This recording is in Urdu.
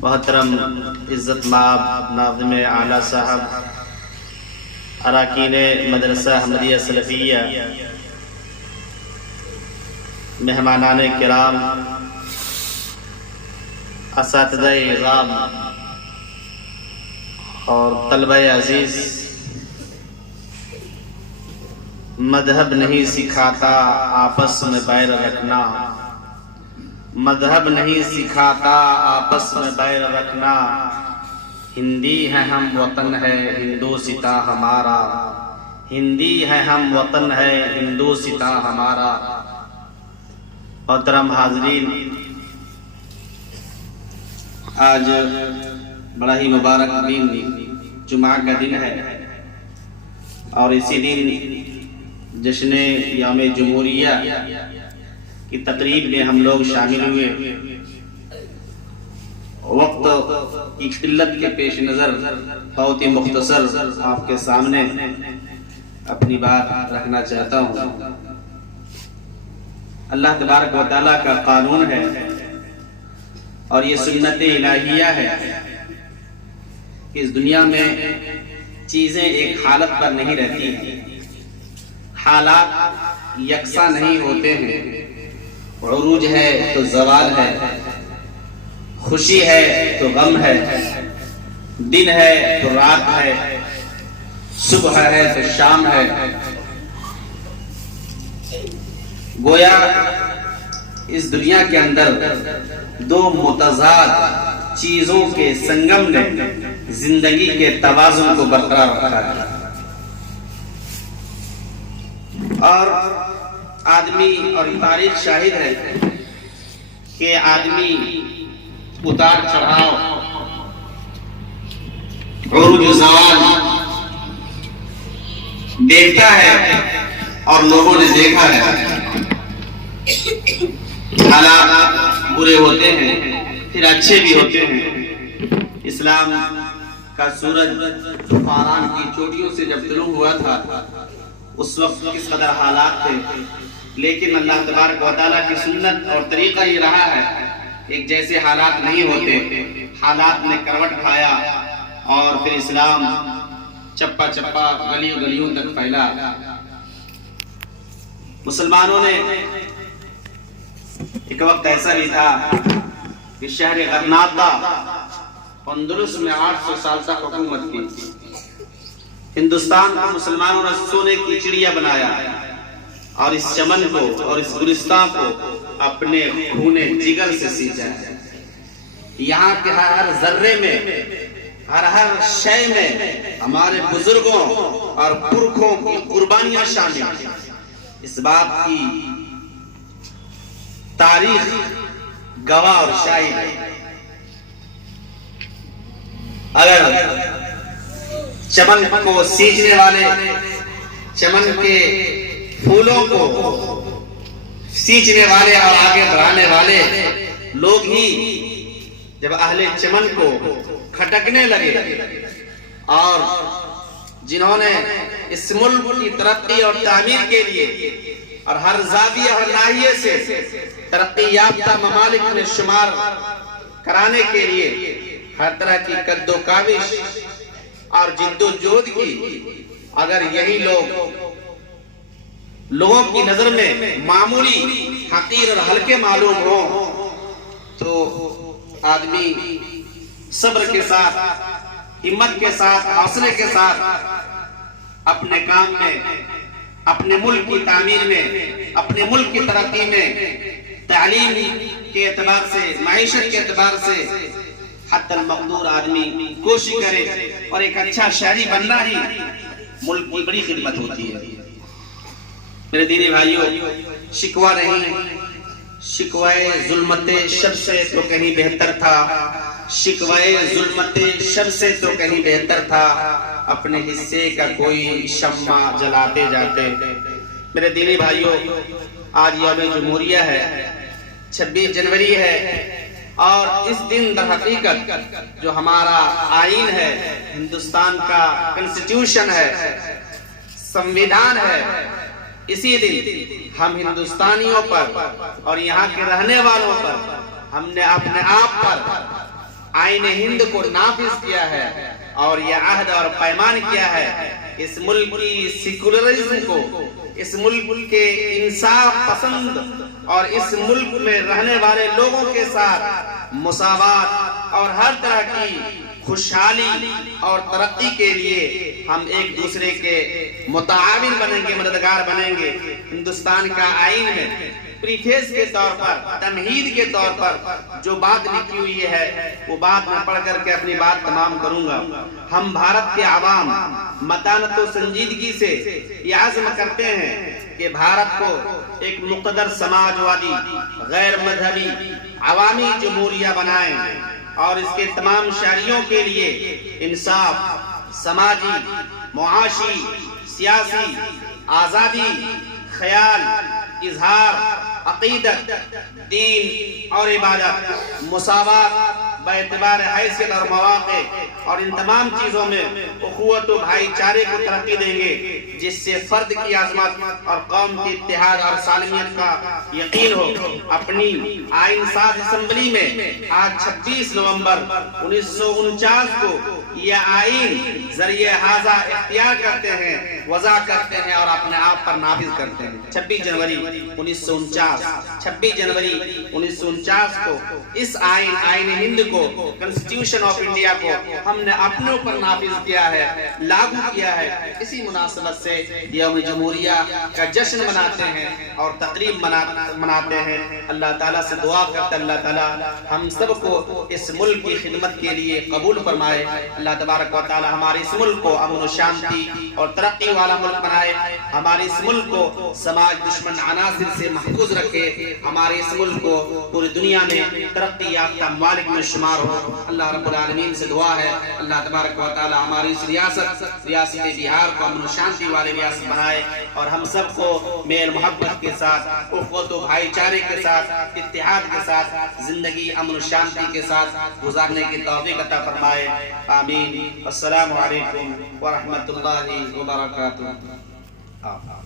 محترم عزت مآب ناظم اعلیٰ صاحب، اراکین مدرسہ احمدیہ سلفیہ، مہمانان کرام، اساتذہ اعزام اور طلبہ عزیز، مذہب نہیں سکھاتا آپس میں بیر رکھنا، مذہب نہیں سکھاتا آپس میں بیر رکھنا، ہندی ہے ہم وطن ہے ہندوستا ہمارا، ہندی ہے ہم وطن ہے ہندوستا ہمارا۔ محترم حاضرین، آج بڑا ہی مبارک دن جمعہ کا دن ہے، اور اسی دن جشن یوم جمہوریہ کی تقریب میں ہم لوگ شامل ہوئے۔ وقت کی قلت کے پیش نظر بہت ہی مختصر آپ کے سامنے اپنی بات رکھنا چاہتا ہوں۔ اللہ تبارک و تعالیٰ کا قانون ہے اور یہ سنت الہیہ ہے کہ اس دنیا میں چیزیں ایک حالت پر نہیں رہتی ہیں، حالات یکساں نہیں ہوتے ہیں، عروج ہے تو زوال ہے، خوشی ہے تو غم ہے، دن ہے تو رات ہے، صبح ہے تو شام ہے۔ گویا اس دنیا کے اندر دو متضاد چیزوں کے سنگم نے زندگی کے توازن کو برقرار رکھا ہے، اور آدمی اور تاریخ شاہد ہے کہ آدمی اتار چڑھاؤ، عروج و زوال دیکھتا ہے، اور لوگوں نے دیکھا ہے۔ حالات برے ہوتے ہیں پھر اچھے بھی ہوتے ہیں۔ اسلام کا سورج فاران کی چوٹیوں سے جب طلوع ہوا تھا، اس وقت کس قدر حالات تھے، لیکن اللہ تبارک و تعالیٰ کی سنت اور طریقہ یہ رہا ہے ایک جیسے حالات نہیں ہوتے، حالات نے کروٹ کھایا اور پھر اسلام چپا چپا گلیوں گلیوں تک پھیلا۔ مسلمانوں نے ایک وقت ایسا بھی تھا کہ شہر غرناطہ اندلس میں 800 سال تک حکومت کی۔ ہندوستان کو مسلمانوں نے سونے کی چڑیا بنایا، اور اس چمن کو اور اس گلستان کو اپنے خون جگر سے سینچا ہے۔ یہاں کے ہر ذرے میں، ہر شے میں ہمارے بزرگوں اور پرکھوں کی قربانیاں شامل ہیں۔ اس بات کی تاریخ گواہ اور شاہد ہے۔ اگر چمن کو سینچنے والے، چمن کے پھولوں کو سینچنے والے اور آگے بڑھانے والے لوگ ہی جب اہل چمن کو کھٹکنے لگے، اور جنہوں نے اس ملک کی ترقی اور تعمیر کے لیے اور ہر زاویہ اور ناحیے سے ترقی یافتہ ممالک میں شمار کرانے کے لیے ہر طرح کی کد و کاوش اور جد و جہد کی، اگر یہی لوگوں کی نظر میں معمولی، حقیر اور ہلکے معلوم ہوں، تو آدمی صبر کے ساتھ، ہمت کے ساتھ، حوصلے کے ساتھ اپنے کام میں، اپنے ملک کی تعمیر میں، اپنے ملک کی ترقی میں، تعلیم کے اعتبار سے، معیشت کے اعتبار سے حتی المقدور آدمی کوشش کرے، اور ایک اچھا شہری بننا ہی ملک کی بڑی خدمت ہوتی ہے۔ میرے دینی بھائیوں، شکوہ نہیں، شکوہ ظلمت شب سے تو کہیں بہتر تھا، شکوہ ظلمت شب سے تو کہیں بہتر تھا، اپنے حصے کا کوئی شمع جلاتے جاتے۔ میرے دینی بھائیوں، آج یوم جمہوریہ ہے، 26 جنوری ہے، اور اس دن در حقیقت جو ہمارا آئین ہے، ہندوستان کا کنسٹیٹیوشن ہے، سمویدھان ہے، اسی دن ہم ہندوستانیوں پر اور یہاں کے رہنے والوں پر ہم نے اپنے آپ پر آئین ہند کو نافذ کیا ہے اور یہ عہد اور پیمان کیا ہے اس ملک کی سیکولرزم کو، اس ملک کے انصاف پسند اور اس ملک میں رہنے والے لوگوں کے ساتھ مساوات اور ہر طرح کی خوشحالی اور ترقی کے لیے ہم ایک دوسرے کے متعاون بنیں گے، مددگار بنیں گے۔ ہندوستان کا آئین میں پریفیس کے طور پر، تمہید کے طور پر جو بات لکھی ہوئی ہے وہ بات میں پڑھ کر کے اپنی بات تمام کروں گا۔ ہم بھارت کے عوام متانت و سنجیدگی سے یہ عزم کرتے ہیں کہ بھارت کو ایک مقتدر سماجوادی، غیر مذہبی، عوامی جمہوریہ بنائیں اور اس کے تمام شہریوں کے لیے انصاف، سماجی، معاشی، سیاسی آزادی، خیال، اظہار، عقیدت، دین اور عبادت، مساوات باعتبار حیثیت اور مواقع اور ان تمام چیزوں میں اخوت و بھائی چارے کو ترقی دیں گے، جس سے فرد کی عظمت اور قوم کی اتحاد اور سالمیت کا یقین ہو۔ اپنی آئین ساز اسمبلی میں آج 26 نومبر 1949 کو یہ آئین ذریعہ ہاذا اختیار کرتے ہیں، وضع کرتے ہیں اور اپنے آپ پر نافذ کرتے ہیں۔ 26 جنوری 1949 کو اس آئین ہند کو، کنسٹیٹیوشن آف انڈیا کو ہم نے اپنے اوپر نافذ کیا ہے، لاگو کیا ہے۔ اسی مناسبت سے یوم جمہوریہ کا جشن مناتے ہیں اور تقریب مناتے ہیں۔ اللہ تعالیٰ سے دعا کرتے ہیں اللہ تعالیٰ ہم سب کو اس ملک کی خدمت کے لیے قبول فرمائے۔ اللہ تبارک و تعالیٰ ہمارے اس ملک کو امن و شانتی اور ترقی والا ملک بنائے، ہمارے اس ملک کو سماج دشمن عناصر سے محفوظ رکھے، ہمارے اس ملک کو پوری دنیا میں ترقی یافتہ ممالک میں شمار ہو۔ اللہ رب العالمین سے دعا ہے اللہ تبارک و تعالیٰ ہماری اس ریاست بہار کو امن و شانتی والے ریاست بنائے اور ہم سب کو میل محبت کے ساتھ، اخوت و بھائی چارے کے ساتھ، اتحاد کے ساتھ زندگی امن و شانتی کے ساتھ گزارنے کی توفیق عطا فرمائے۔ آمین۔ السلام علیکم ورحمۃ اللہ وبرکاتہ۔